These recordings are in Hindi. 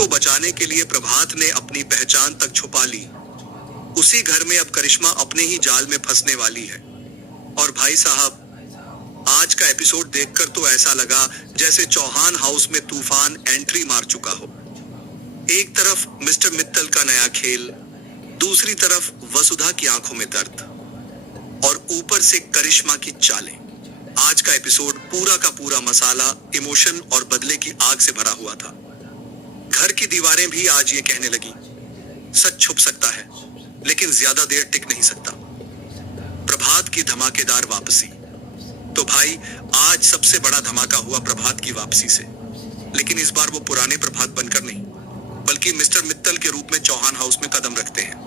को बचाने के लिए प्रभात ने अपनी पहचान तक छुपा ली। उसी घर में अब करिश्मा अपने ही जाल में फंसने वाली है। और भाई साहब, आज का एपिसोड देखकर तो ऐसा लगा जैसे चौहान हाउस में तूफान एंट्री मार चुका हो। एक तरफ मिस्टर मित्तल का नया खेल, दूसरी तरफ वसुधा की आंखों में दर्द, और ऊपर से करिश्मा की चालें। आज का एपिसोड पूरा का पूरा मसाला, इमोशन और बदले की आग से भरा हुआ था। घर की दीवारें भी आज ये कहने लगी, सच छुप सकता है लेकिन ज्यादा देर टिक नहीं सकता। प्रभात की धमाकेदार वापसी। तो भाई, आज सबसे बड़ा धमाका हुआ प्रभात की वापसी से, लेकिन इस बार वो पुराने प्रभात बनकर नहीं, बल्कि मिस्टर मित्तल के रूप में चौहान हाउस में कदम रखते हैं।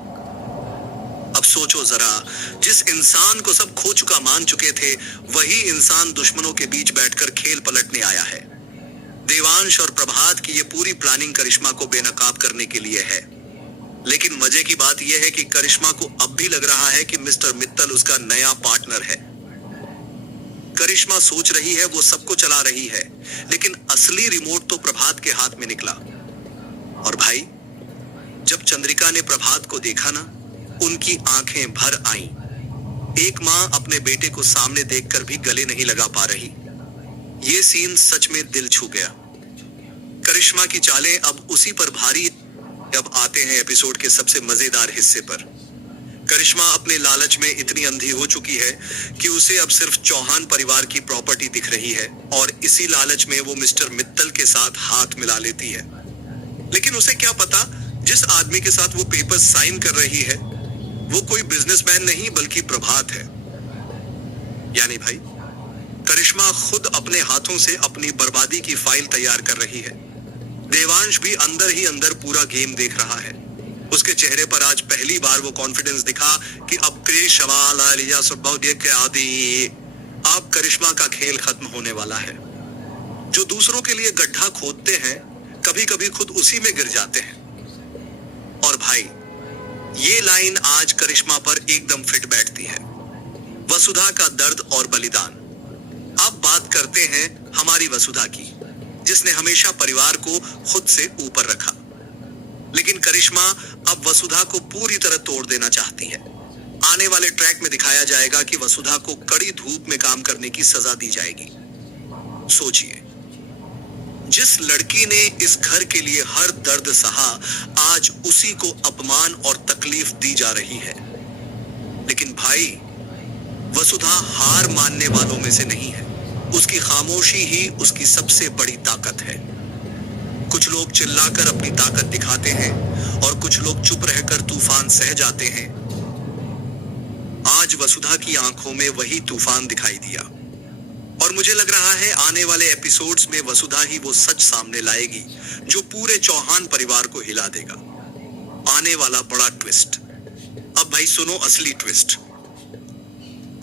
अब सोचो जरा, जिस इंसान को सब खो चुका मान चुके थे, वही इंसान दुश्मनों के बीच बैठकर खेल पलटने आया है। देवांश और प्रभात की ये पूरी प्लानिंग करिश्मा को बेनकाब करने के लिए है। लेकिन मजे की बात यह है कि करिश्मा को अब भी लग रहा है कि मिस्टर मित्तल उसका नया पार्टनर है। करिश्मा सोच रही है वो सबको चला रही है, लेकिन असली रिमोट तो प्रभात के हाथ में निकला। और भाई, जब चंद्रिका ने प्रभात को देखा ना, उनकी आंखें भर आईं। एक मां अपने बेटे को सामने देखकर भी गले नहीं लगा पा रही। ये सीन सच में दिल छू गया। करिश्मा की चालें अब उसी पर भारी। अब आते हैं एपिसोड के सबसे मजेदार हिस्से पर। करिश्मा अपने लालच में इतनी अंधी हो चुकी है कि उसे अब सिर्फ चौहान परिवार की प्रॉपर्टी दिख रही है, और इसी लालच में वो मिस्टर मित्तल के साथ हाथ मिला लेती है। लेकिन उसे क्या पता, जिस आदमी के साथ वो पेपर साइन कर रही है वो कोई बिजनेसमैन नहीं बल्कि प्रभात है। यानी भाई, करिश्मा खुद अपने हाथों से अपनी बर्बादी की फाइल तैयार कर रही है। देवांश भी अंदर ही अंदर पूरा गेम देख रहा है। उसके चेहरे पर आज पहली बार वो कॉन्फिडेंस दिखा कि अब अब करिश्मा का खेल खत्म होने वाला है। जो दूसरों के लिए गड्ढा खोदते हैं, कभी कभी खुद उसी में गिर जाते हैं। और भाई, ये लाइन आज करिश्मा पर एकदम फिट बैठती है। वसुधा का दर्द और बलिदान। अब बात करते हैं हमारी वसुधा की, जिसने हमेशा परिवार को खुद से ऊपर रखा। लेकिन करिश्मा अब वसुधा को पूरी तरह तोड़ देना चाहती है। आने वाले ट्रैक में दिखाया जाएगा कि वसुधा को कड़ी धूप में काम करने की सजा दी जाएगी। सोचिए, जिस लड़की ने इस घर के लिए हर दर्द सहा, आज उसी को अपमान और तकलीफ दी जा रही है। लेकिन भाई, वसुधा हार मानने वालों में से नहीं है। उसकी खामोशी ही उसकी सबसे बड़ी ताकत है। कुछ लोग चिल्लाकर अपनी ताकत दिखाते हैं और कुछ लोग चुप रहकर तूफान सह जाते हैं। आज वसुधा की आंखों में वही तूफान दिखाई दिया, और मुझे लग रहा है आने वाले एपिसोड्स में वसुधा ही वो सच सामने लाएगी जो पूरे चौहान परिवार को हिला देगा। आने वाला बड़ा ट्विस्ट। अब भाई सुनो असली ट्विस्ट।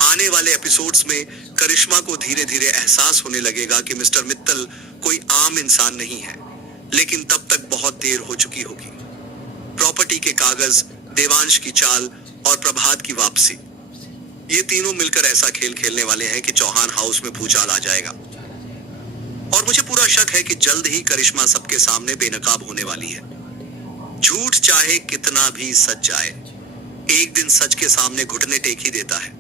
आने वाले एपिसोड्स में करिश्मा को धीरे धीरे एहसास होने लगेगा कि मिस्टर मित्तल कोई आम इंसान नहीं है, लेकिन तब तक बहुत देर हो चुकी होगी। प्रॉपर्टी के कागज, देवांश की चाल और प्रभात की वापसी, ये तीनों मिलकर ऐसा खेल खेलने वाले हैं कि चौहान हाउस में भूचाल आ जाएगा। और मुझे पूरा शक है कि जल्द ही करिश्मा सबके सामने बेनकाब होने वाली है। झूठ चाहे कितना भी सच जाए, एक दिन सच के सामने घुटने टेक ही देता है।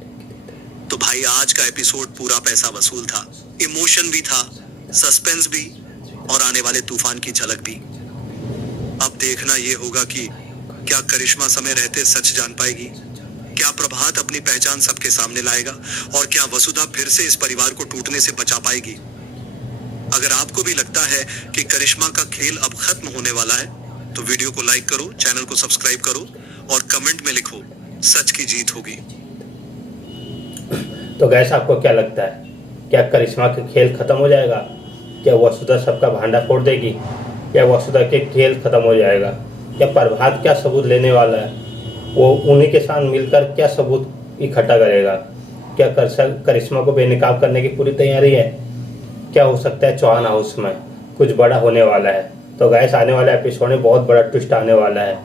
तो भाई, आज का एपिसोड पूरा पैसा वसूल था। इमोशन भी था, सस्पेंस भी, और आने वाले तूफान की झलक भी। अब देखना यह होगा कि क्या करिश्मा समय रहते सच जान पाएगी, क्या प्रभात अपनी पहचान सबके सामने लाएगा, और क्या वसुधा फिर से इस परिवार को टूटने से बचा पाएगी। अगर आपको भी लगता है कि करिश्मा का खेल अब खत्म होने वाला है, तो वीडियो को लाइक करो, चैनल को सब्सक्राइब करो और कमेंट में लिखो, सच की जीत होगी। तो गैस, आपको क्या लगता है, क्या करिश्मा का खेल खत्म हो जाएगा? क्या वसुधा सबका भांडा फोड़ देगी? क्या वसुधा के खेल खत्म हो जाएगा? क्या प्रभात क्या सबूत लेने वाला है? वो उन्हीं के साथ मिलकर क्या सबूत इकट्ठा करेगा? क्या करिश्मा को बेनकाब करने की पूरी तैयारी है? क्या हो सकता है चौहान हाउस में कुछ बड़ा होने वाला है? तो गैस, आने वाले एपिसोड में बहुत बड़ा ट्विस्ट आने वाला है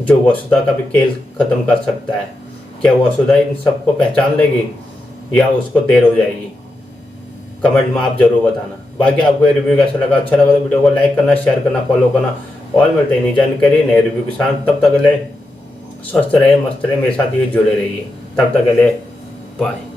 जो वसुधा का भी खेल खत्म कर सकता है। क्या वसुधा इन सबको पहचान लेगी या उसको देर हो जाएगी? कमेंट में आप जरूर बताना। बाकी आपको ये रिव्यू कैसा लगा, अच्छा लगा तो वीडियो को लाइक करना, शेयर करना, फॉलो करना, और मिलते हैं नई जानकारी नए रिव्यू के साथ। तब तक के लिए स्वस्थ रहे, मस्त रहे, मेरे साथ ये जुड़े रहिए। तब तक के लिए बाय।